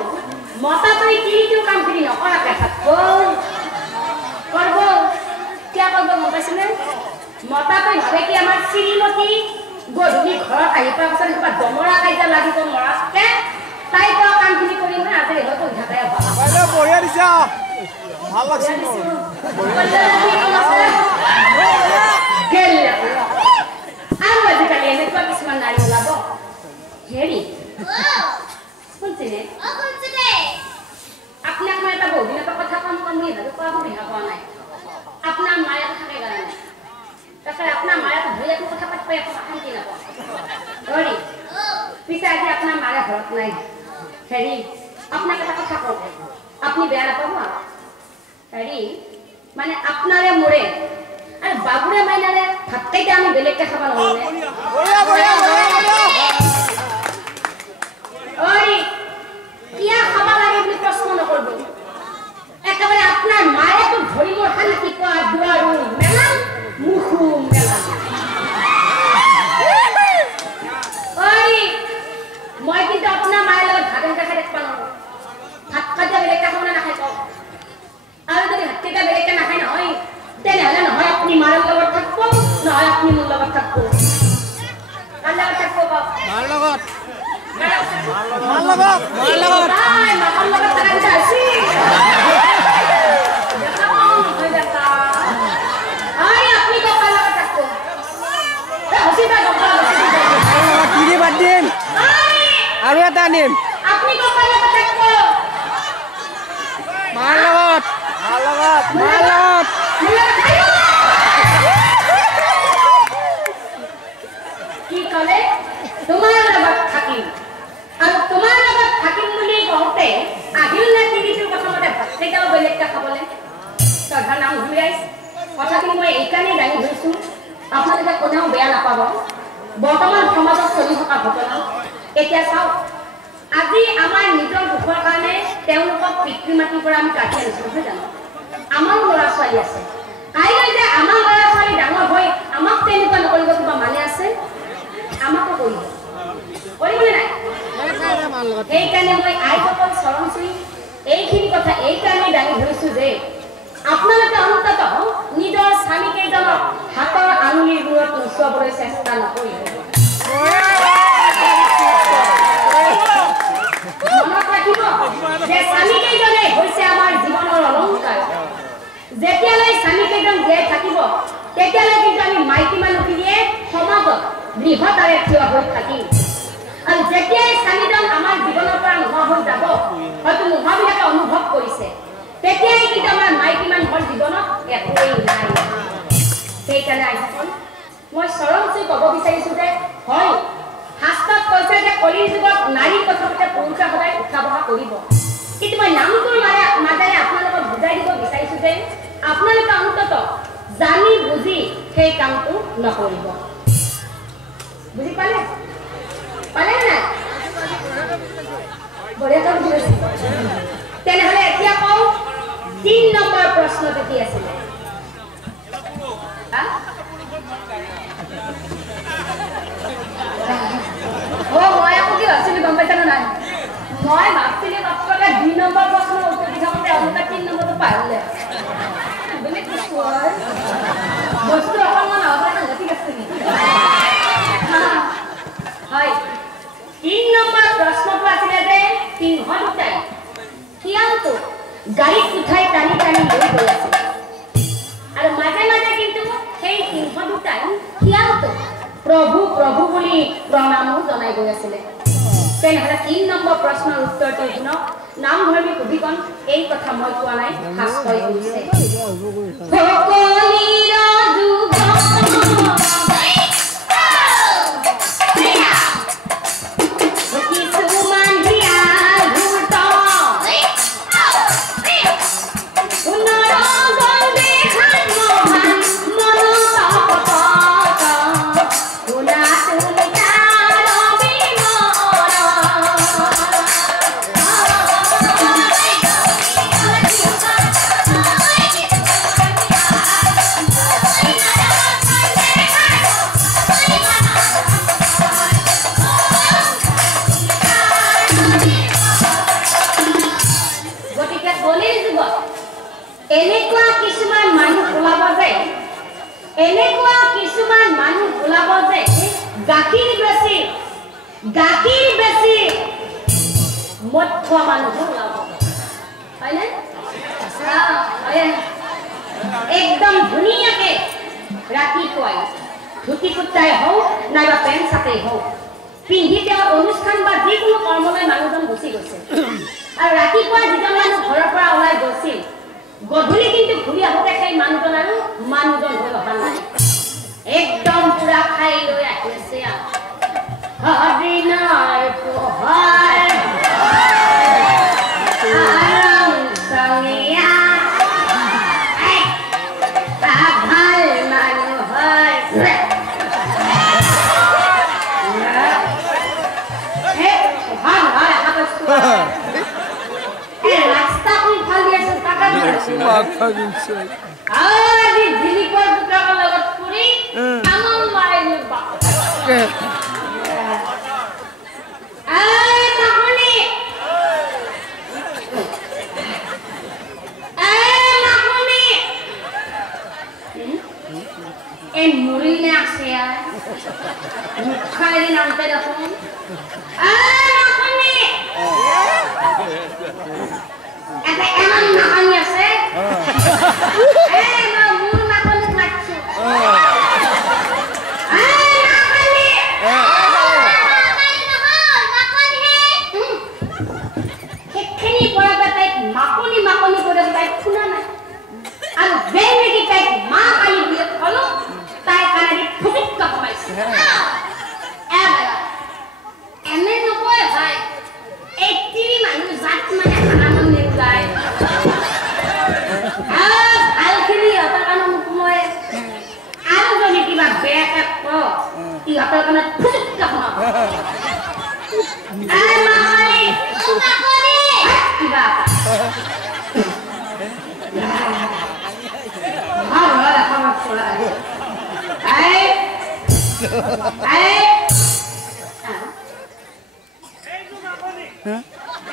মতাটোই তিৰিটোৰ কামখিনি নকৰাকে থাকিব কৰিব কিয় কৰিব গম পাইছেনে মতাটোই ভাবে কি আমাৰ শ্ৰীমতী গধূলি ঘৰত আহি পোৱাৰ পিছত কিবা দমৰা কাজিয়া লাগিব মৰাতকে তাই কৰা কামখিনি কৰি মই আজি হয়তো উঠাই বঢ়িয়া দিছা ভাল লাগছে আৰু আজিকালি এনেকুৱা কিছুমান নাৰী ওলাব হেৰি শুনছিলে আপোনাক মই এটা বহু দিনৰ পৰা কথা কম কম বুলি ভাবি কোৱা সুবিধা পোৱা নাই আপোনাৰ মায়ে থাকে কাৰণে তাৰপিছত আপোনাৰ মায়ে ধৰি একো কথা পাতিব একো শান্তি নাপাওঁ হেৰি পিছে আজি আপোনাৰ মাৰে ঘৰত নাই হেৰি আপোনাক এটা কথা কওঁ আপুনি বেয়া নাপাব হেৰি মানে আপোনাৰে মোৰে আৰু বাবুৰে মাইনাৰে ভাতকেইটা আমি বেলেগকে খাব নহ'লে কিয় খাব লাগে বুলি প্ৰশ্ন নকৰিব একেবাৰে আপোনাৰ মায়েতো ধৰি মোৰ শান্তি পোৱা দুৱাৰো মেলা মুখো মেলা মই কিন্তু আপোনাৰ মায়েৰ লগত ভাত এনেকে খাই দেখবা নোৱাৰো ভাত খাইতে বেলেগকে খাব নাখাই কওক আৰু যদি ভাতকেইটা বেলেগকে নাখায় নহয় তেনেহ'লে নহয় আপুনি মাৰ লগত থাকিব নহয় আপুনি মোৰ লগত থাকিব কাৰ লগত থাকিব কওক মাৰ লগত আৰু এটা নিম আপুনি ককাৰ লগত থাকিব মাৰ লগত কি ক'লে তোমাৰ লগত থাকিম আৰু তোমাৰ লগত থাকিম বুলি কওঁতে আহিল নে তিৰিটোৰ প্ৰথমতে ভাতকেইটাও বেলেগকে খাবলৈ শ্ৰদ্ধাৰ নাম ঘূৰাইছে কথাখিনি মই এইকাৰণেই দাঙি ধৰিছোঁ আপোনালোকে কোনেও বেয়া নাপাব বৰ্তমান সমাজত চলি থকা ঘটনা এতিয়া চাওক আজি আমাৰ নিজৰ দুখৰ কাৰণে তেওঁলোকক পিতৃ মাতৃৰ পৰা আমি কাটি আনিছোঁ নহয় জানো আমাৰো ল'ৰা ছোৱালী আছে কাইলৈ যে আমাৰ ল'ৰা ছোৱালী ডাঙৰ হৈ আমাক তেনেকুৱা নকৰিব কিবা মানে আছে আমাকো কৰিব কৰিবনে নাই সেইকাৰণে মই আইসকল চৰণ চুই এইখিনি কথা এইকাৰণেই দাঙি ধৰিছোঁ যে আপোনালোকে অন্তত নিজৰ স্বামীকেইজনক হাতৰ আঙুলিৰ মূৰত নোচোৱাবলৈ চেষ্টা নকৰিব মনত ৰাখিব যে স্বামীকেইজনে হৈছে আমাৰ জীৱনৰ অলংকাৰ যেতিয়ালৈ স্বামীকেইজন জীয়াই থাকিব তেতিয়ালৈ কিন্তু আমি মাইকী মানুহখিনিয়ে সমাজত বৃহৎতাৰে থিয় হৈ থাকিম আৰু যেতিয়াই স্বামীজন আমাৰ জীৱনৰ পৰা নোহোৱা হৈ যাব হয়তো নোহোৱাবিলাকে অনুভৱ কৰিছে তেতিয়াই কিন্তু আমাৰ মাইকী মানুহৰ জীৱনত একোৱেই নাই সেইকাৰণে আইসকল মই চৰণ চুই ক'ব বিচাৰিছোঁ যে হয় শাস্ত্ৰত কৈছে যে কলিৰ যুগত নাৰীৰ প্ৰথমতে পুৰুষে সদায় উঠা বহা কৰিব কিন্তু মই নামটোৰ মাজেৰে আপোনালোকক বুজাই দিব বিচাৰিছোঁ যে আপোনালোকে অন্তত জানি বুজি সেই কামটো নকৰিব বুজি পালে পালে নাই বঢ়িয়াকৈ বুজি পাইছে তেনেহ'লে এতিয়া কওঁ 3 নম্বৰ প্ৰশ্নটো কি আছিলে মই আকৌ কি ভাবছিলো গম পাইছানে নাই মই ভাবছিলো আপোনালোকে 2 নম্বৰ প্ৰশ্নৰ উত্তৰ দি থাকোঁতে আপোনালোকে 3 নম্বৰটো পাহৰিলে বস্তু অকণমান অৱস্থা ঠিক আছে নেকি হয় 3 নম্বৰ প্ৰশ্নটো আছিলে যে সিংহ দুটাই শিয়ালটো গাড়ীত উঠাই টানি টানি লৈ গৈ আছে আৰু মাজে মাজে কিন্তু সেই সিংহ দুটাই শিয়ালটো প্ৰভু প্ৰভু বুলি প্ৰণামো জনাই গৈ আছিলে তেনেহ'লে 3 নম্বৰ প্ৰশ্নৰ উত্তৰটো শুনক নামধৰ্মী কবিগণ এই কথা মই কোৱা নাই শাস্ত্ৰই কৈছে কলিৰ যুগত এনেকুৱা কিছুমান মানুহ ওলাব যে গাখীৰ বেছি মদ খোৱা মানুহ ওলাব হয়নে একদম ধুনীয়াকে ৰাতিপুৱাই ধুতি কুৰ্তাই হওক নাইবা পেণ্ট চাৰ্টেই হওক পিন্ধি তেওঁৰ অনুষ্ঠান বা যিকোনো কৰ্মলৈ মানুহজন গুচি গৈছে আৰু ৰাতিপুৱা যিজন মানুহ ঘৰৰ পৰা ওলাই গৈছিল গধূলি কিন্তু ঘূৰি আহোঁতে সেই মানুহজন আৰু মানুহজন হৈ অহা নাই একদম পুৰা খাই লৈ আহি আছে হৰিণাৰ পোহৰ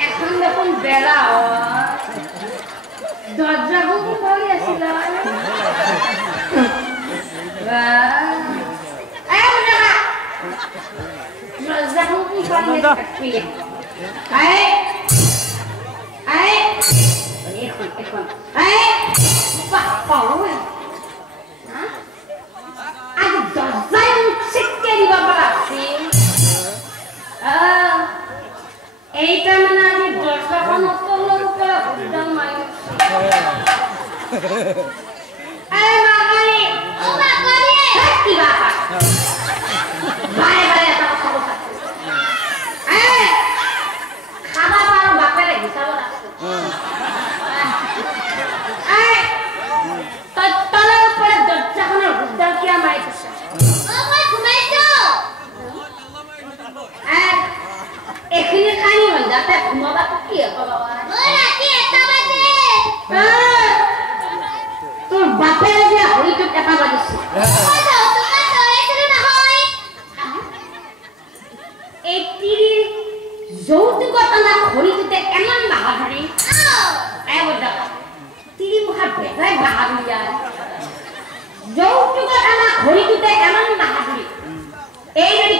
এখন দেখোন বেলা দরজা বুঝি পড়ে আসিল দরজা বুঝি পড়ে আসিল এখন আজ দরজায় মুখ শিখতে দিবা বলাছি এইটা মানে আমি দর্শকন তলর উপরে উদ্যান মাইছি এই মাগালি ও মাগালি কি বাবা বারে বারে এত খবর আছে এই খাবা পারো বাপেরে হিসাব আছে এই তো তলর উপরে দর্শকনের উদ্যান কি মাইছে ও ভাই ঘুমাইছো এখানে খানি হল যাতে ঘুমাবা তো কি হবে বাবা ও রাতে এটা বাজে তোর বাপের যে হইতো টাকা বাজিছে ও দাও তোমার তো এখানে না হয় এই তিরি যৌতুকতা না খড়িতে কেমন বাহাদুরি এ বড় তিরি মুখা বেজায় বাহাদুরি আর যৌতুকতা না খড়িতে কেমন বাহাদুরি এই যদি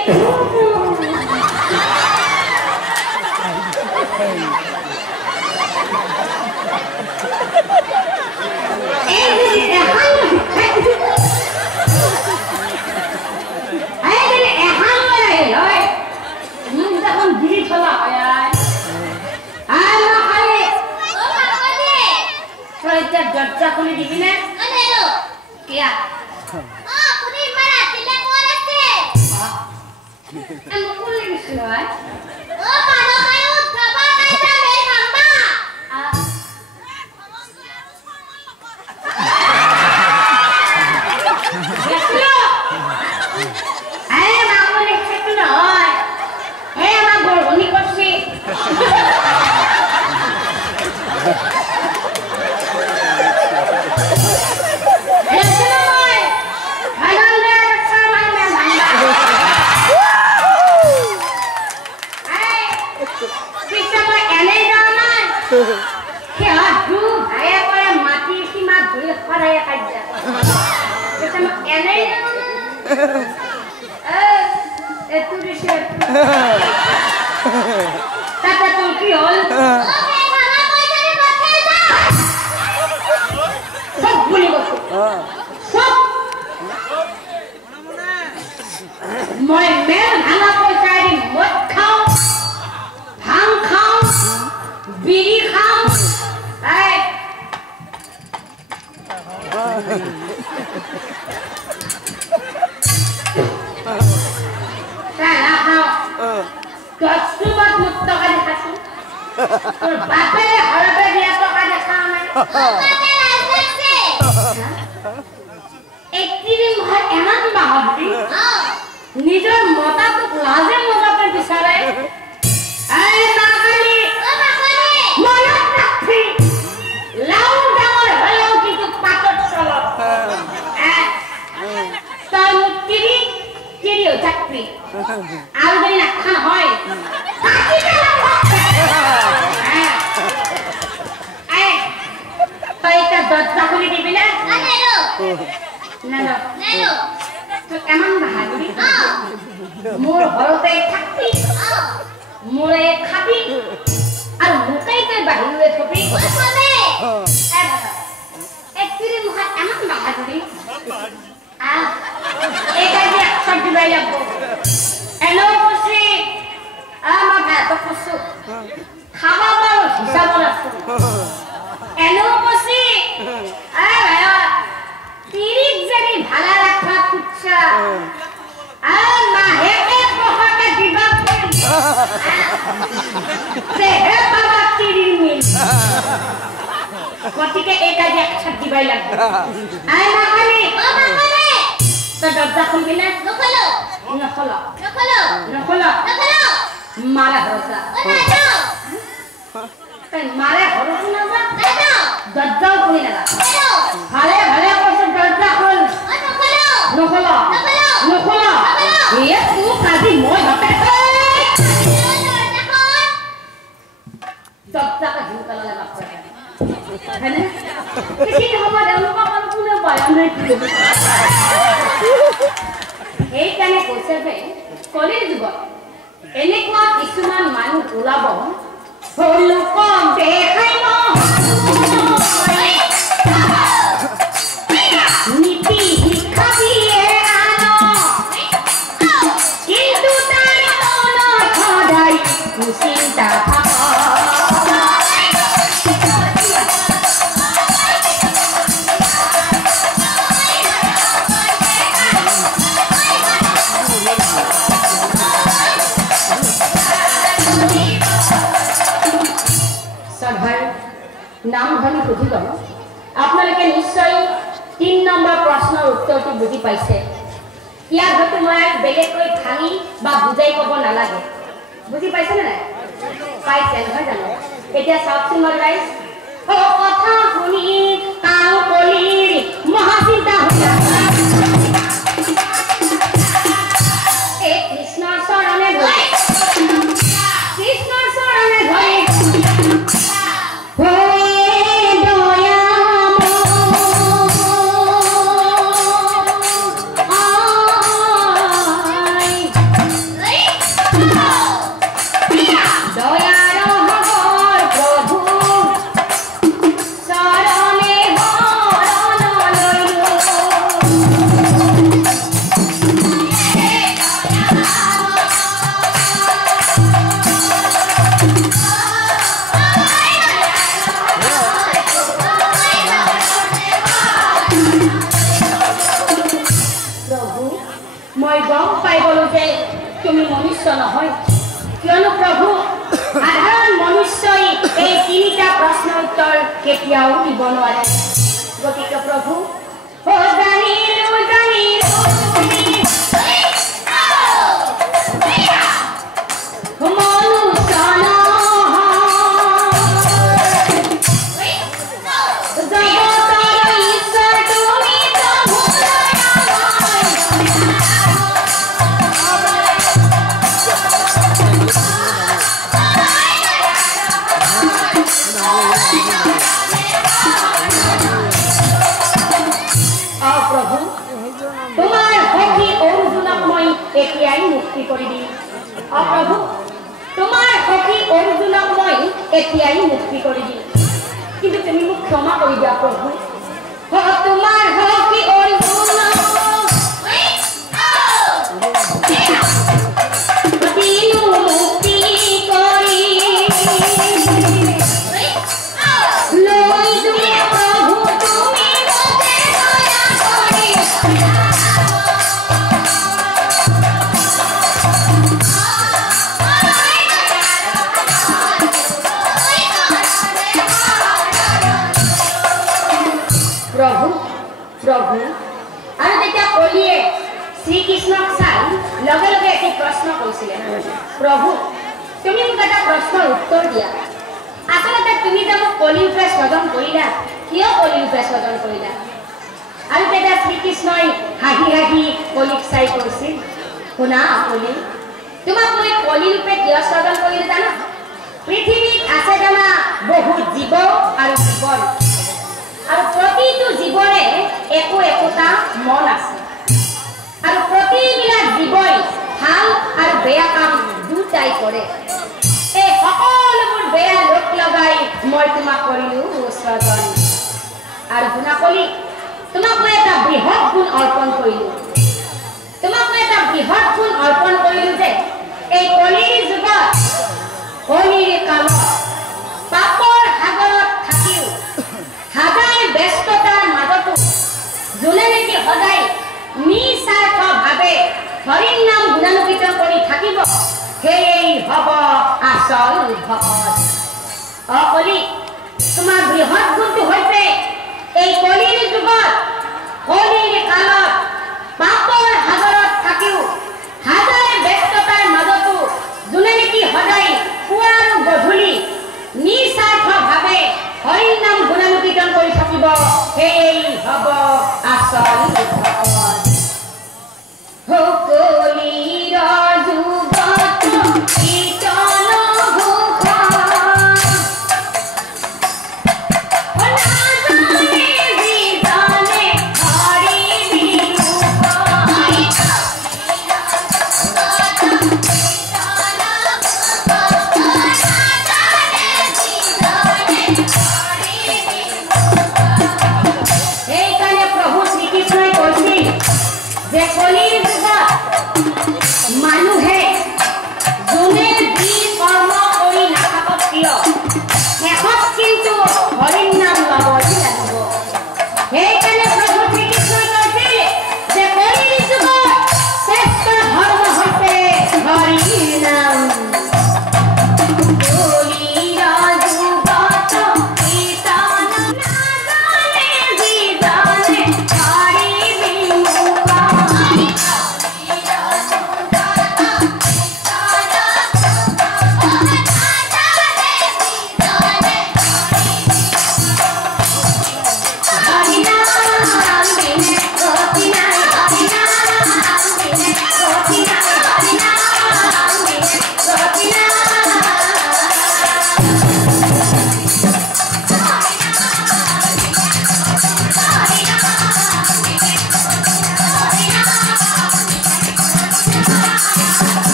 দরজা খুলে দিবি না কিয়া খুলে মারা দিলে পড়েছে আমি খুলে দিছিল ও পাড়ো খায় উঠবা কাইটা বে খাম্বা আরে মামুলে সেগুলো হয় হে আমার গর্ভনি করছি একটু বেশি তাতে তোর কি হল সব ভুলে গেছো সব মই মেল ভাঙা পয়সা দি মদ খাও ভাং খাও বিড়ি খাও তোর বাপে হরবে দিয়া টাকা দেখা আমার একদিন হয় এমন বাহাদুরি নিজের মতা তো লাজে মজাতে বিচারে এই বাঙালি মনত রাখবি লাউ ডাঙর হলেও কিন্তু পাতর চলত তার মুক্তিরি চিরিও থাকবি আর যদি না খান হয় দরজা খুলে দিবি না এমন বাহাদুরি মোর ঘরতে থাকবি মোরে খাবি আর মুখাই তুই বাহিরে থবি একচুয়ালি মুখা এমন বাহাদুরি এটা যে একশো দিবাই লাগবো এলো বসি আমার ভাত খুশু খাওয়া পারো হিসাব রাখো এলো বসি তিরিক জানি ভালা রাখা খুঁজছা আর না হেতে পহাটা দিবা সে হে বাবা তিরি মিল গতিকে এটা যে একশো দিবাই লাগবে আয় না খালি তো দরজা খুলবি না নখলো নখলো নখলো নখলো নখলো মারা ভরসা মারে হরসু না যা দরজাও খুলে না ভালে ভালে করছে দরজা খুল নখলো নখলো এ তুই কাজী মই হতে দরজা কা ঝুঁকালা লাগা পড়ে है ना किसी हमारे अनुपा पर पूरा पाया नहीं এই কানে কৈছে যে কলিৰ যুগত এনেকুৱা কিছুমান মানুহ ওলাব লোক দেখাই নীতি শিক্ষা দিয়ে আনো কিন্তু তাৰ মনত সদায় কুচিন্তা নাম ধনি সুধি গল আপোনালোকে নিশ্চয় 3 নম্বৰ প্ৰশ্নৰ উত্তৰটো বুজি পাইছে ইয়াৰ হতে মই বেলেগকৈ ভাঙি বা বুজাই ক'ব নালাগে বুজি পাইছে নে নাই পাইছে নহয় জানো এতিয়া চাওকচোন মই গাইছ ও কথা শুনি কাও কলি মহাচিন্তা হৈছে এই কৃষ্ণৰ চৰণে ধৰি কৃষ্ণৰ চৰণে ধৰি তুমি মনুষ্য নহয় কিয়নো প্ৰভু সাধাৰণ মনুষ্যই এই তিনিটা প্ৰশ্নৰ উত্তৰ কেতিয়াও দিব নোৱাৰে গতিকে প্ৰভু ও জানিলো জানিলো তোমাৰ কৰি দিম অপ্ৰভু তোমাৰ সখী অৰ্জুনক মই এতিয়াই মুক্তি কৰি দিম কিন্তু তুমি মোক ক্ষমা কৰি দিয়া প্ৰভু তোমাৰ সখী অৰ্জুনক प्रभु और जेटा कलिए श्री कृष्णक चाई लगे लगे एक प्रश्न कइसिले प्रभु तुम মোক এটা प्रश्नर उत्तर दिया आसलते तुम जे মোক कलि रूपे सृजन करिला किय कलि रूपे सृजन करिला और जेटा श्री कृष्णई हाहि हाहि कलिक चाई कइसिल শুনা कलि তোমাক মই कलि रूपे किय सृजन करिले जाना पृथ्वीत আছে জানা বহুত জীৱ আৰু জীৱন और प्रतिटो जीवने एको एकोटा मन आछे और प्रतिबिला जीवई ভাল और बेया काम दुटाई करे ए सकलबोर बेया लोक लगाई মই তোমাক করিলু সৃজন और শুনা কলি তোমাক মই এটা বৃহৎ গুণ অর্পণ করিলু তোমাক মই এটা বৃহৎ গুণ অর্পণ করিলু যে এই কলিৰ যুগত কলিৰ কালত পাপৰ সাগৰত থাকিও হাজাৰ ব্যস্ততাৰ মাজতো যোনে নেকি সদায় নিস্বাৰ্থ ভাবে হৰিৰ নাম গুণানুকীৰ্তন কৰি থাকিব সেই হব আসল ভকত অকলি তোমাৰ বৃহৎ গুণটো হৈছে এই কলিৰ যুগত কলিৰ কালত পাপৰ সাগৰত থাকিও হাজাৰ ব্যস্ততাৰ মাজতো যোনে নেকি সদায় পুৱা আৰু গধূলি নিস্বাৰ্থ ভাবে হৰিৰ নাম গুণানুকীৰ্তন কৰি থাকিব সেই হব আসল ভকত কলিৰ যুগত কীৰ্তন ঘোষ যে কলিৰ